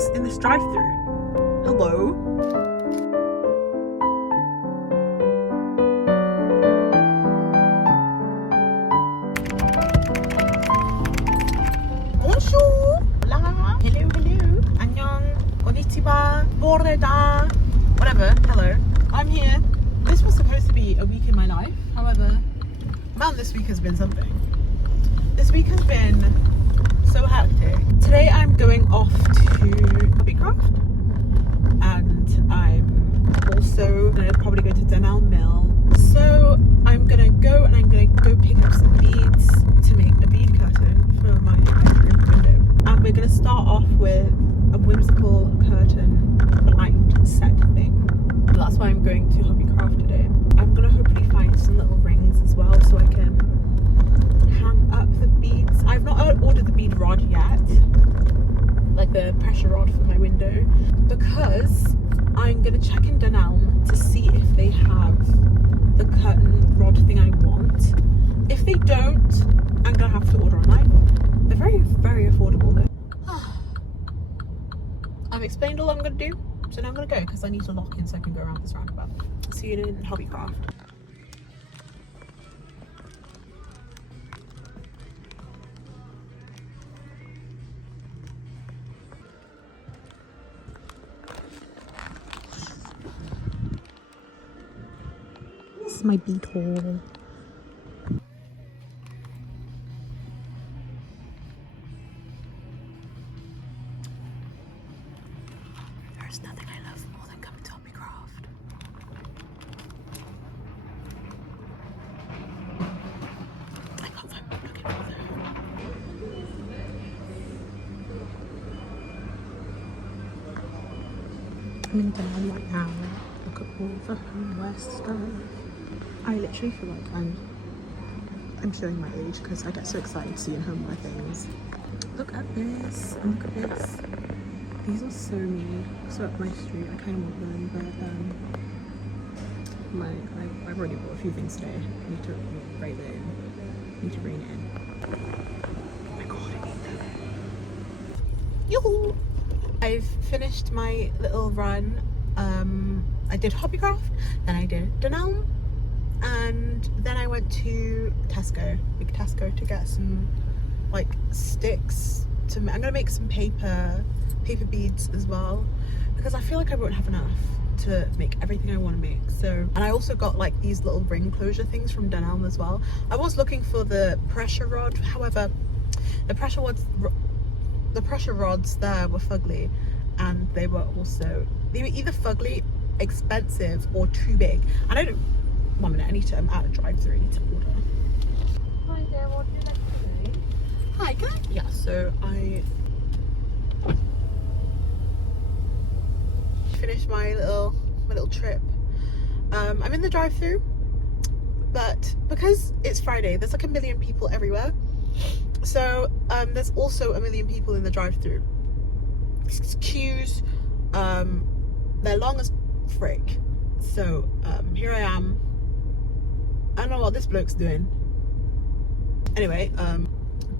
else in this drive-thru. Hello? Bonjour! Hola! Hello, hello! Annyeong! Konnichiwa! Boreda! Whatever, hello. I'm here. This was supposed to be a week in my life. However, man, this week has been something. This week has been so hectic. Today I'm going off to Hobbycraft, and I'm also gonna probably go to Denell Mill. So I'm gonna go pick up some beads to make a bead curtain for my bedroom window. And we're gonna start off with a whimsical curtain blind set thing. That's why I'm going to Hobbycraft today. I'm gonna hopefully find some little rings as well so I can hang up the beads. I've not ordered the bead rod yet, like the pressure rod for my window, because I'm gonna check in Dunelm to see if they have the curtain rod thing I want. If they don't, I'm gonna have to order online. They're very, very affordable though. I've explained all I'm gonna do, so now I'm gonna go because I need to lock in so I can go around this roundabout. See you in Hobbycraft. This is my bead hole. There's nothing I love more than coming to Hobbycraft. I can't find what I'm looking for though. I'm in Dunelm right now. Look at all the homeware stuff. I literally feel like I'm showing my age because I get so excited seeing homeware things. Look at this, and look at this. These are so me, so up my street. I kind of want them, but I've already bought a few things today. I need to rate it in. I need to rein it in. Oh my god, I need them. Yoo-hoo! I've finished my little run. I did Hobbycraft, then I did Dunelm, and then I went to big Tesco, to get some like sticks. I'm gonna make some paper beads as well, because I feel like I won't have enough to make everything I want to make. So, and I also got like these little ring closure things from Dunelm as well. I was looking for the pressure rod, however, the pressure rods there were fugly, and they were either fugly, expensive, or too big. And I don't. 1 minute, I'm at a drive-thru. I need to order. Hi there, what do you like today? Hi, can I? Yeah, so I finished my little trip. I'm in the drive-thru, but because it's Friday, there's like a million people everywhere. So there's also a million people in the drive-thru. Queues, they're long as frick. So here I am. I don't know what this bloke's doing. Anyway,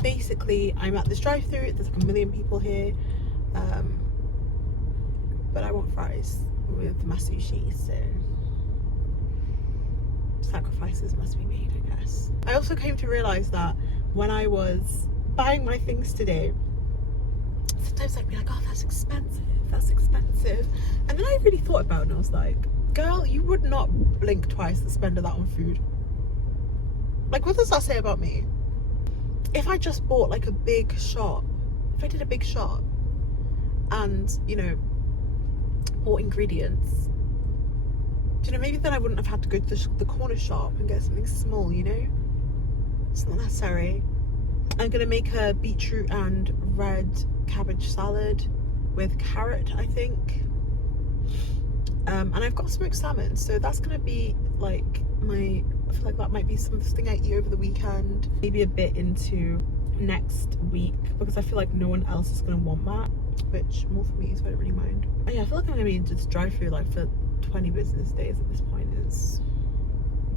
basically I'm at this drive-thru. There's like a million people here, but I want fries with my sushi, so sacrifices must be made, I guess. I also came to realize that when I was buying my things today, sometimes I'd be like, oh, that's expensive, and then I really thought about it, and I was like, girl, you would not blink twice to spend that on food. Like, what does that say about me? If I just bought like a big shop, if I did a big shop and, you know, bought ingredients, do you know, maybe then I wouldn't have had to go to the corner shop and get something small, you know? It's not necessary. I'm gonna make a beetroot and red cabbage salad with carrot, I think. And I've got smoked salmon, so that's gonna be like I feel like that might be something I eat over the weekend, maybe a bit into next week, because I feel like no one else is gonna want that, which more for me, so I don't really mind. But yeah, I feel like I'm gonna be in this drive-thru like for 20 business days at this point.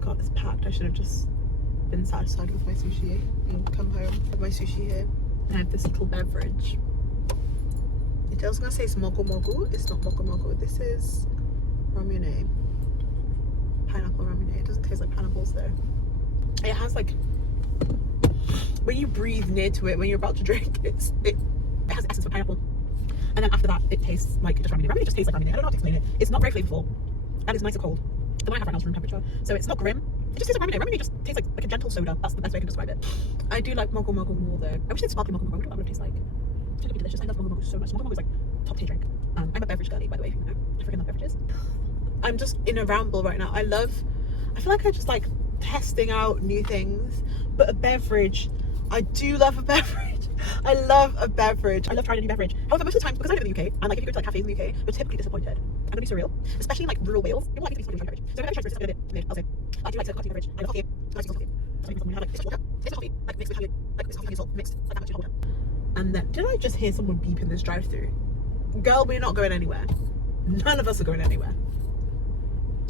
God, it's packed. I should have just been satisfied with my sushi and come home with my sushi here. And I have this little beverage. I was gonna say it's mogu. It's not mogu. This is ramune. Pineapple ramune. It doesn't taste like pineapples though. It has like, when you breathe near to it when you're about to drink, it has the essence of pineapple, and then after that it tastes like just ramune. Ramune just tastes like ramune. I don't know how to explain it. It's not very flavorful, and it's nice and cold. The one I have right now is room temperature, so it's not grim. It just tastes like ramune. Ramune just tastes like a gentle soda. That's the best way I can describe it. I do like mogu more though. I wish it's sparkling mogu. I wonder what that would taste like. It's gonna be delicious. I love mogu so much. Mogu is like top tier drink. I'm a beverage girly, by the way. If you know, I freaking love beverages. I'm just in a ramble right now. I feel like I just like testing out new things, but a beverage, I do love a beverage. I love a beverage. I love trying a new beverage. However, most of the time, because I live in the UK, and like if you go to like cafes in the UK, you're typically disappointed. I'm gonna be surreal, especially in like rural Wales. People like to be trying beverage. So if I try to a bit mid, I'll say I do like to coffee beverage. I love coffee. I like coffee. So I have like this water, this coffee, like mixed with honey, like this coffee and salt mixed like that much in water. And then did I just hear someone beep in this drive-through? Girl, we're not going anywhere. None of us are going anywhere.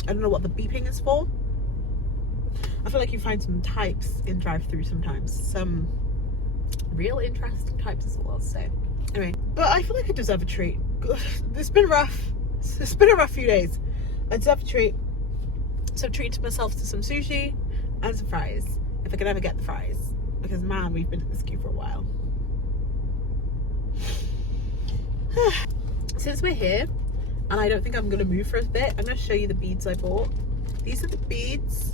I don't know what the beeping is for. I feel like you find some types in drive-through sometimes. Some real interesting types is all I'll say. Anyway, but I feel like I deserve a treat. It's been rough. It's been a rough few days. I deserve a treat. So I'm treating myself to some sushi and some fries. If I can ever get the fries. Because man, we've been in this queue for a while. Since we're here, and I don't think I'm gonna move for a bit, I'm gonna show you the beads I bought. These are the beads.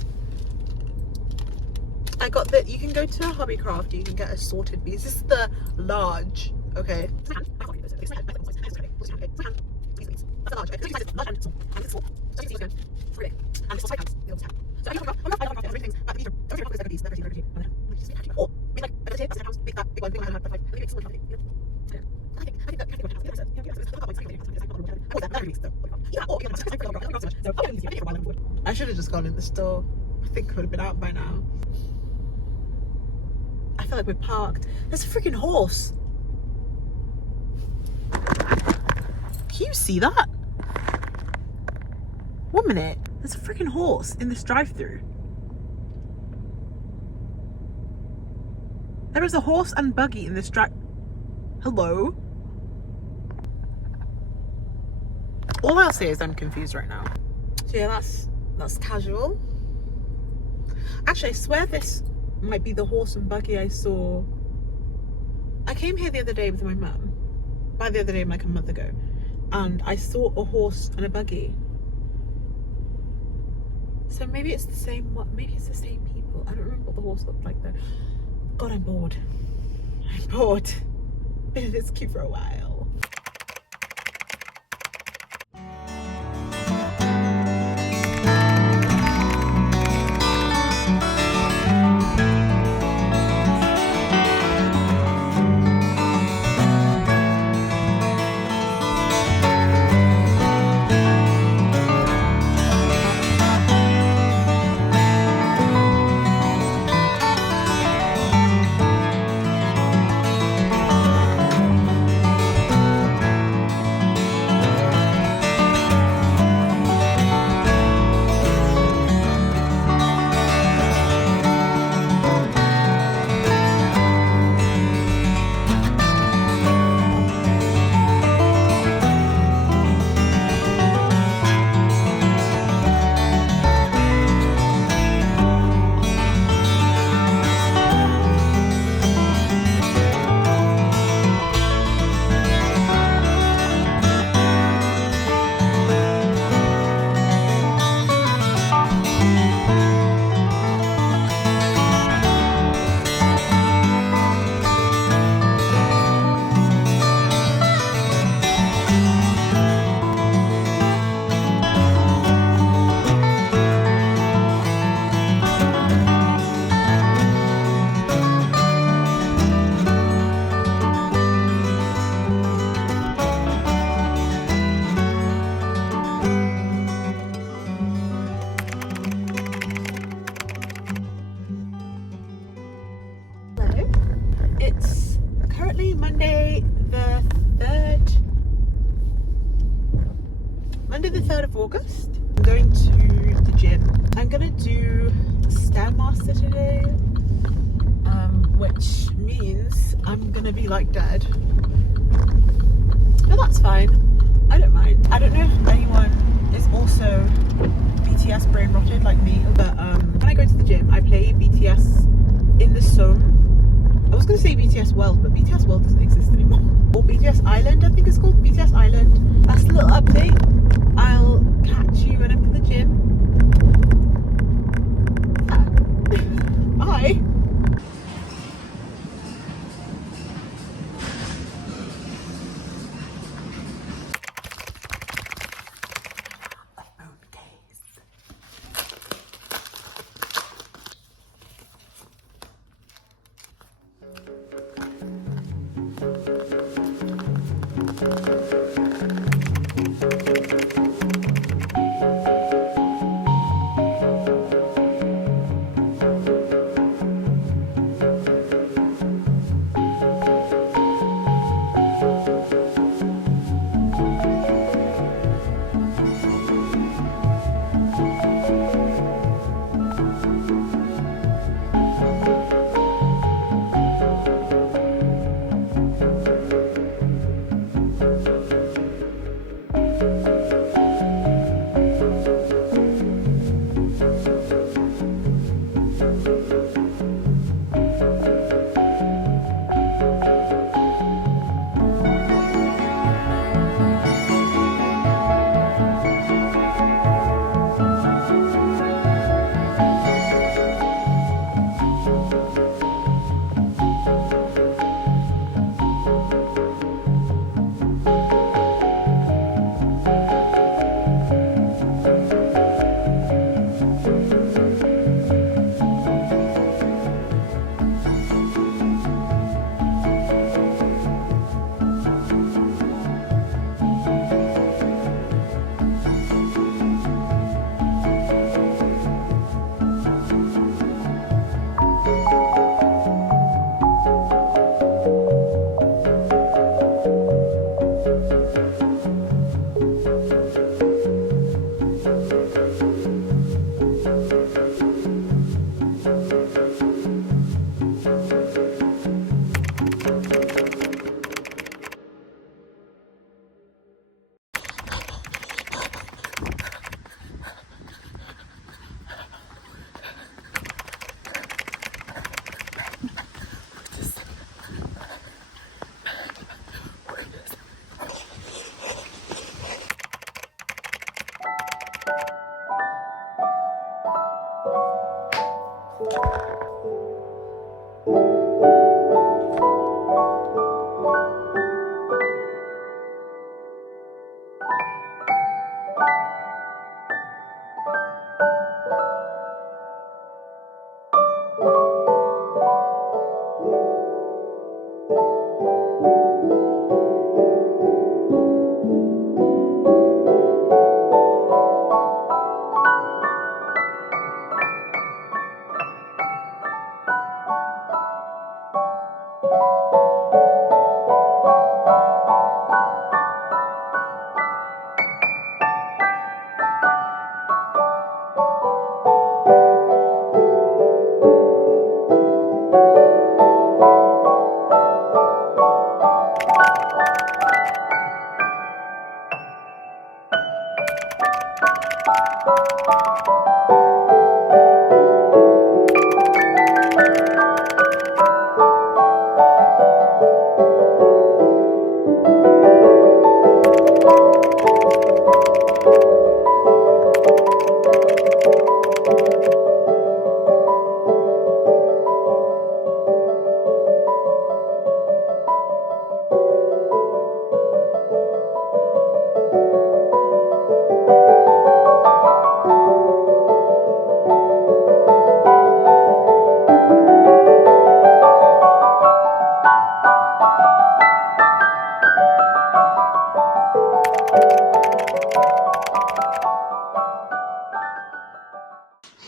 I got that. You can go to Hobbycraft, you can get assorted beads. This is the large, okay. I should have just gone in the store. I think it would have been out by now. I feel like we're parked. There's a freaking horse. Can you see that? 1 minute. There's a freaking horse in this drive-through. There is a horse and buggy in this Hello? All I'll say is I'm confused right now. So yeah, that's casual. Actually, I swear this might be the horse and buggy I saw. I came here the other day with my mum. By the other day, like a month ago. And I saw a horse and a buggy. So maybe it's the same one. Maybe it's the same people. I don't remember what the horse looked like though. God, I'm bored. I'm bored. Been in this queue for a while. It's currently Monday the 3rd of August. I'm going to the gym. I'm gonna do Stairmaster today, which means I'm gonna be like dead. No, that's fine. I don't mind. I don't know if anyone is also BTS brain rotted like me, but when I go to the gym, I play BTS in the sun. I was gonna say BTS World, but BTS World doesn't exist anymore. Or BTS Island, I think it's called. BTS Island. That's a little update. I'll catch you when I'm in the gym. Yeah. Bye.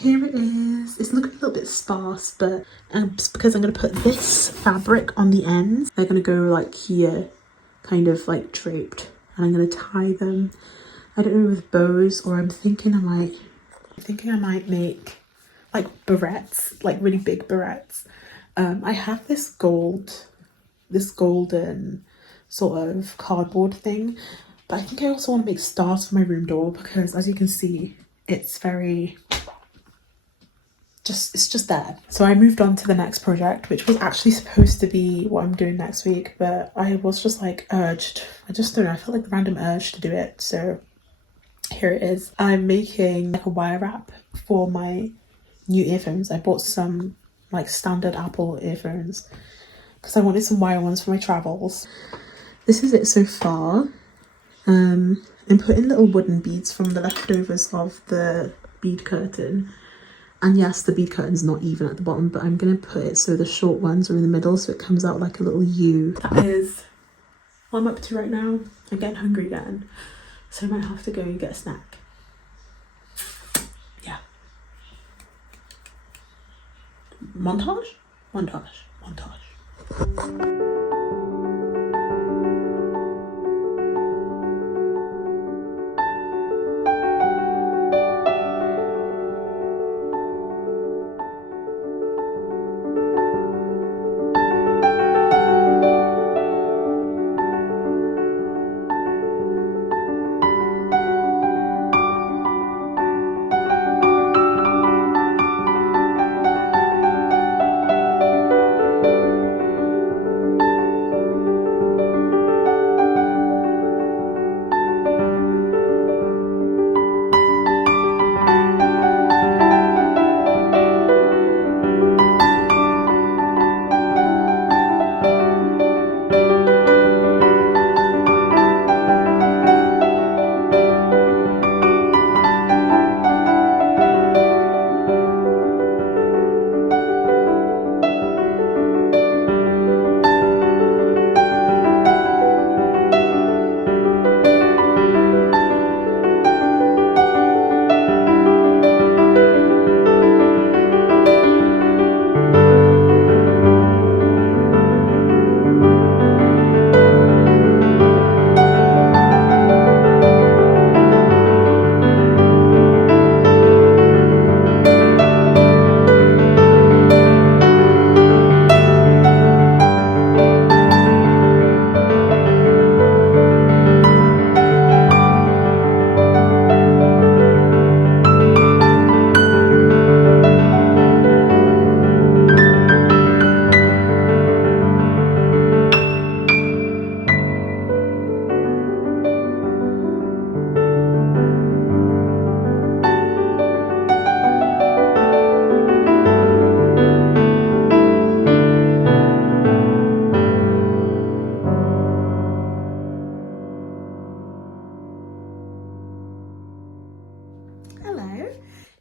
Here it is. It's looking a little bit sparse, but just because I'm going to put this fabric on the ends, they're going to go like here, kind of like draped, and I'm going to tie them, I don't know, with bows, or I'm thinking I might make like barrettes, like really big barrettes. I have this golden sort of cardboard thing. But I think I also want to make stars for my room door because, as you can see, it's very it's just there. So I moved on to the next project, which was actually supposed to be what I'm doing next week, but I was just like urged. I just don't know, I felt like the random urge to do it. So here it is. I'm making like a wire wrap for my new earphones. I bought some like standard Apple earphones because I wanted some wire ones for my travels. This is it so far. I'm putting little wooden beads from the leftovers of the bead curtain. And yes, the bead curtain's not even at the bottom, but I'm going to put it so the short ones are in the middle, so it comes out like a little U. That is what I'm up to right now. I'm getting hungry again, so I might have to go and get a snack. Yeah. Montage? Montage. Montage.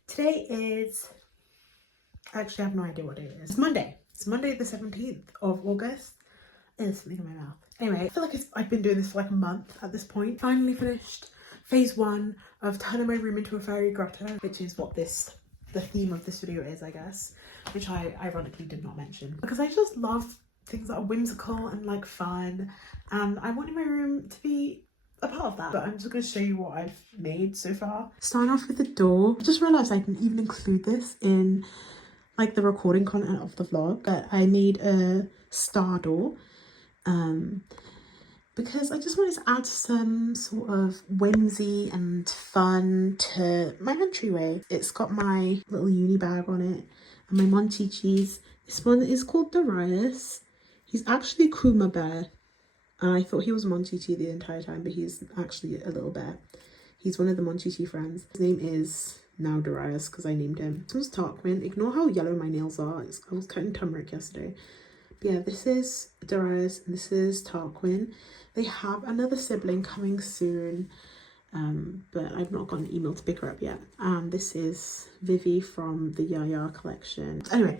Today is, actually I have no idea what day it is. It's Monday. It's Monday the 17th of August. There's something in my mouth. Anyway, I feel like I've been doing this for like a month at this point. Finally finished phase 1 of turning my room into a fairy grotto, which is what the theme of this video is, I guess, which I ironically did not mention because I just love things that are whimsical and like fun, and I wanted my room to be a part of that. But I'm just going to show you what I've made so far. Starting off with the door. I just realised I didn't even include this in like the recording content of the vlog, but I made a star door because I just wanted to add some sort of whimsy and fun to my entryway. It's got my little uni bag on it and my Monchichis. This one is called Darius. He's actually a Kuma bear. And I thought he was Monchichi the entire time, but he's actually a little bear. He's one of the Monchichi friends. His name is now Darius because I named him. This one's Tarquin. Ignore how yellow my nails are. I was cutting turmeric yesterday. But yeah, this is Darius and this is Tarquin. They have another sibling coming soon, but I've not got an email to pick her up yet. And this is Vivi from the Yaya collection. Anyway,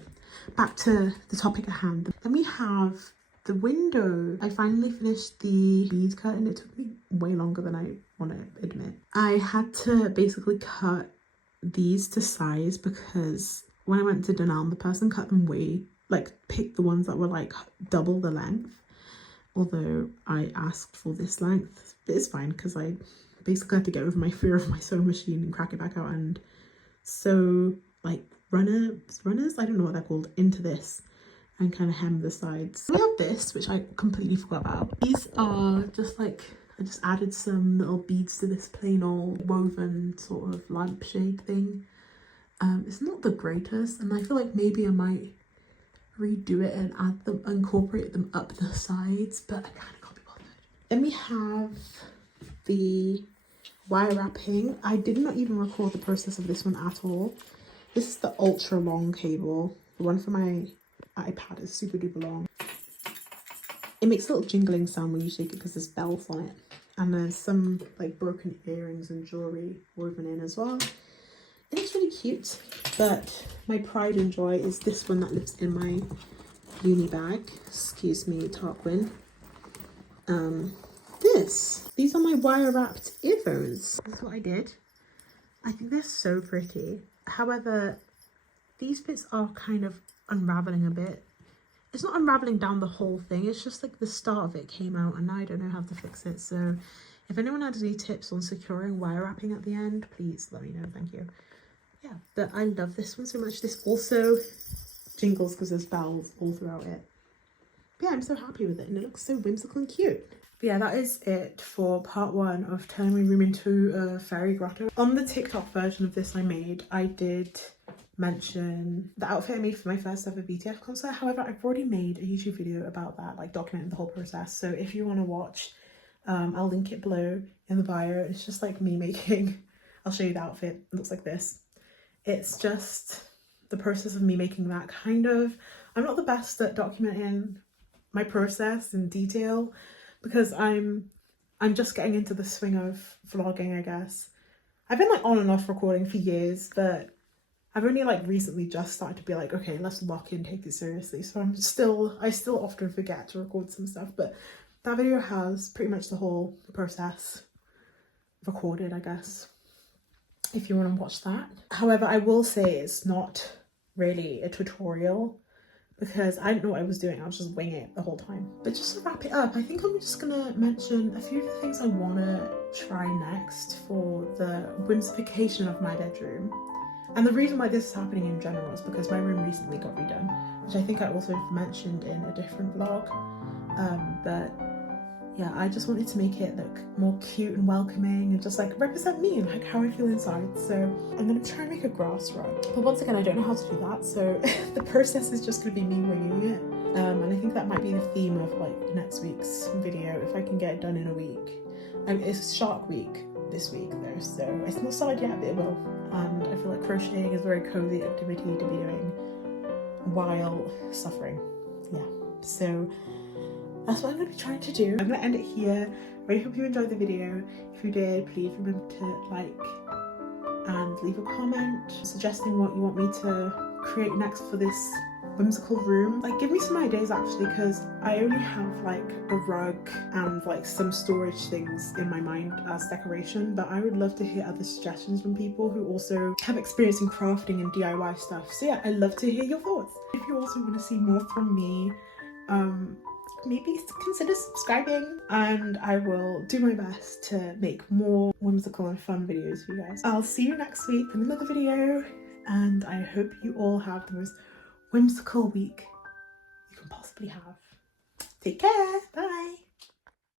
back to the topic at hand. Then we have the window. I finally finished the bead curtain. It took me way longer than I want to admit. I had to basically cut these to size because when I went to Dunelm, the person cut them picked the ones that were like double the length. Although I asked for this length, but it's fine because I basically had to get over my fear of my sewing machine and crack it back out and sew like runners, I don't know what they're called, into this. and kind of hem the sides. We have this, which I completely forgot about. These are just like, I just added some little beads to this plain old woven sort of lampshade thing. It's not the greatest, and I feel like maybe I might redo it and add them, incorporate them up the sides, but I kind of can't be bothered. Then we have the wire wrapping. I did not even record the process of this one at all. This is the ultra long cable. The one for my iPad is super duper long. It makes a little jingling sound when you shake it because there's bells on it, and there's some like broken earrings and jewelry woven in as well. It looks really cute, but my pride and joy is this one that lives in my uni bag. Excuse me, Tarquin. These are my wire wrapped earphones. That's what I did. I think they're so pretty. However, these bits are kind of unraveling a bit. It's not unraveling down the whole thing. It's just like the start of it came out and now I don't know how to fix it. So if anyone has any tips on securing wire wrapping at the end, please let me know. Thank you. Yeah, but I love this one so much. This also jingles because there's bells all throughout it. But yeah, I'm so happy with it and it looks so whimsical and cute. But yeah, that is it for part 1 of turning my room into a fairy grotto. On the TikTok version of this I made, I did mention the outfit I made for my first ever BTF concert. However, I've already made a YouTube video about that, like documenting the whole process. So if you want to watch, I'll link it below in the bio. It's just like me making, I'll show you the outfit. It looks like this. It's just the process of me making that kind of, I'm not the best at documenting my process in detail because I'm just getting into the swing of vlogging, I guess. I've been like on and off recording for years, but I've only like recently just started to be like, okay, let's lock in, take it seriously. So I still often forget to record some stuff, but that video has pretty much the whole process recorded, I guess, if you want to watch that. However, I will say it's not really a tutorial because I didn't know what I was doing. I was just winging it the whole time. But just to wrap it up, I think I'm just gonna mention a few of the things I want to try next for the whimsification of my bedroom. And the reason why this is happening in general is because my room recently got redone, which I think I also mentioned in a different vlog. But yeah, I just wanted to make it look more cute and welcoming and just like represent me and like how I feel inside. So I'm gonna try and make a grass rug. But once again, I don't know how to do that. So the process is just gonna be me winging it. And I think that might be the theme of like next week's video, if I can get it done in a week. It's Shark Week this week though, so it's not started yet, but it will. And I feel like crocheting is a very cozy activity to be doing while suffering. Yeah, so that's what I'm going to be trying to do. I'm going to end it here. I really hope you enjoyed the video. If you did, please remember to like and leave a comment suggesting what you want me to create next for this whimsical room. Like, give me some ideas actually, because I only have like a rug and like some storage things in my mind as decoration, but I would love to hear other suggestions from people who also have experience in crafting and DIY stuff. So yeah, I'd love to hear your thoughts. If you also want to see more from me, maybe consider subscribing, and I will do my best to make more whimsical and fun videos for you guys. I'll see you next week with another video, and I hope you all have the most whimsical week you can possibly have. Take care. Bye.